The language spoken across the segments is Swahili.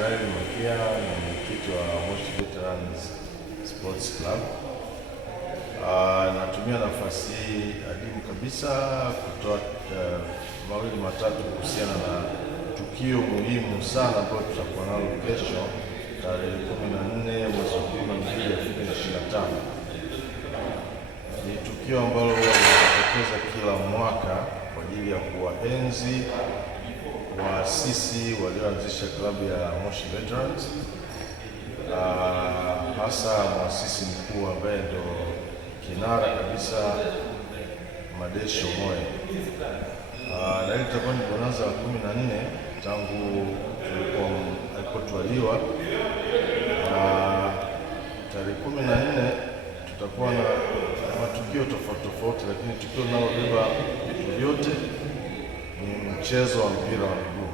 Israel Makia ni mwenyekiti wa Moshi Veterans Sports Club. Natumia nafasi hii adimu kabisa kutoa mawili matatu kuhusiana na tukio muhimu sana ambalo tutakuwa nalo kesho tarehe 14 mwezi wa 12 2025. Ni tukio ambalo linatokeza kila mwaka kwa ajili ya kuwaenzi waasisi walioanzisha klabu ya Moshi Veterans, hasa mwasisi mkuu ambaye ndo kinara kabisa Madesho Moyo. Na hili itakuwa ni bonanza la 14 tangu alipotwaliwa. Tarehe 14 tutakuwa na matukio tofauti tofauti, lakini tukio linalobeba vitu vyote ni mchezo wa mpira wa miguu,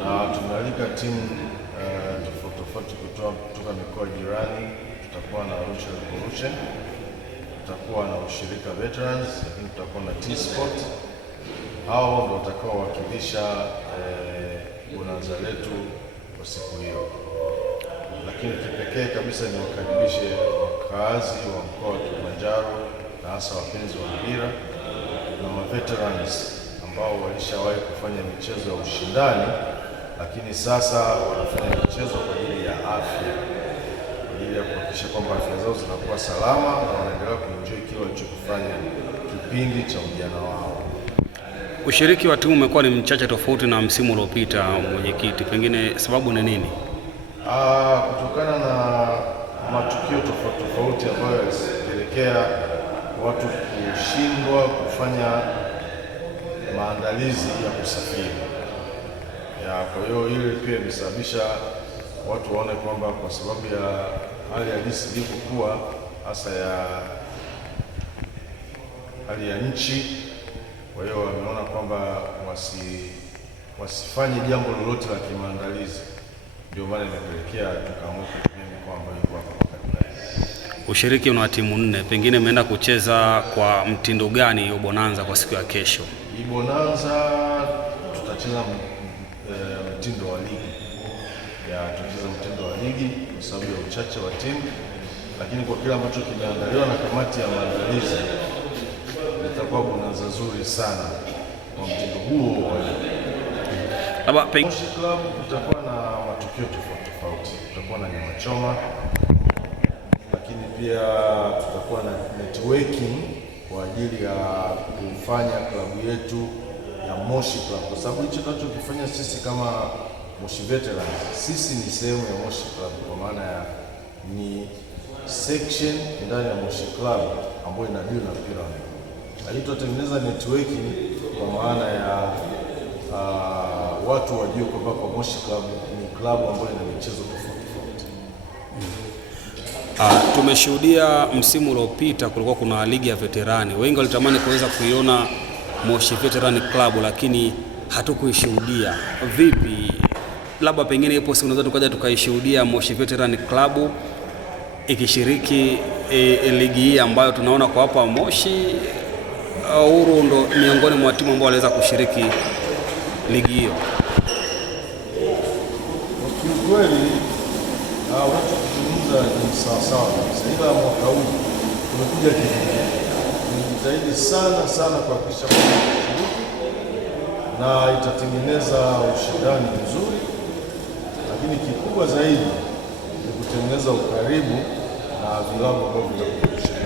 na tumealika timu tofauti tofauti kutoka mikoa jirani. Tutakuwa na Arusha Revolution, tutakuwa na Ushirika Veterans, lakini tutakuwa na T-Sport. Hao ndio watakaowakilisha bonanza letu kwa siku hiyo. Lakini kipekee kabisa ni wakaribishe wakazi wa mkoa wa Kilimanjaro na hasa wapenzi wa mpira na maveterans ambao walishawahi kufanya michezo ya ushindani, lakini sasa wanafanya michezo kwa ajili ya afya, kwa ajili ya kuhakikisha kwamba afya zao zinakuwa salama na wanaendelea kuenjoy kile walichokifanya kipindi cha ujana wao. Ushiriki wa timu umekuwa ni mchache tofauti na msimu uliopita, mwenyekiti, pengine sababu ni nini? Kutokana na matukio tofauti tofauti ambayo yalipelekea watu kushindwa kufanya maandalizi ya kusafiri. Kwa hiyo ile pia imesababisha watu waone kwamba kwa sababu ya hali halisi ilivyokuwa, hasa ya hali ya nchi, kwa hiyo wameona kwamba wasifanye jambo lolote la kimaandalizi. Ndio maana imepelekea tukaamua kutumia mikoa ambayo ilikuwa hapa karibu. Ushiriki una timu 4, pengine mmeenda kucheza kwa mtindo gani hiyo bonanza kwa siku ya kesho? Hii bonanza tutacheza mtindo wa ligi. Tutacheza mtindo wa ligi kwa sababu ya uchache wa timu, lakini kwa kile ambacho kimeandaliwa na kamati ya maandalizi, itakuwa bonanza nzuri sana kwa mtindo huo wa ligi. Moshi Club tutakuwa na matukio tofauti tofauti. Tutakuwa na nyama choma, lakini pia tutakuwa na networking kwa ajili ya kufanya klabu yetu ya Moshi Club, kwa sababu hicho tunachokifanya sisi kama Moshi Veterans, sisi ni sehemu ya Moshi Club, kwa maana ya ni section ndani ya Moshi Club ambayo inadeal na mpira wa miguu. Lakini tutatengeneza networking kwa maana ya watu wajue kwamba kwa Moshi Club ni klabu ambayo ina michezo tofauti tofauti. Tumeshuhudia msimu uliopita kulikuwa kuna ligi ya veterani. Wengi walitamani kuweza kuiona Moshi Veteran Club, lakini hatukuishuhudia. Vipi, labda pengine ipo siku unaweza tukaja tukaishuhudia Moshi Veteran Club ikishiriki ligi hii ambayo tunaona kwa hapa Moshi? Uhuru ndo miongoni mwa timu ambao waliweza kushiriki ligi hiyo. Kiukweli unachozungumza ni sawasawa kabisa, ila mwaka huu tumekuja zaidi sana kuhakikisha kwamba na itatengeneza ushindani mzuri, lakini kikubwa zaidi ni kutengeneza ukaribu na vilabu ambavyo vitakuwa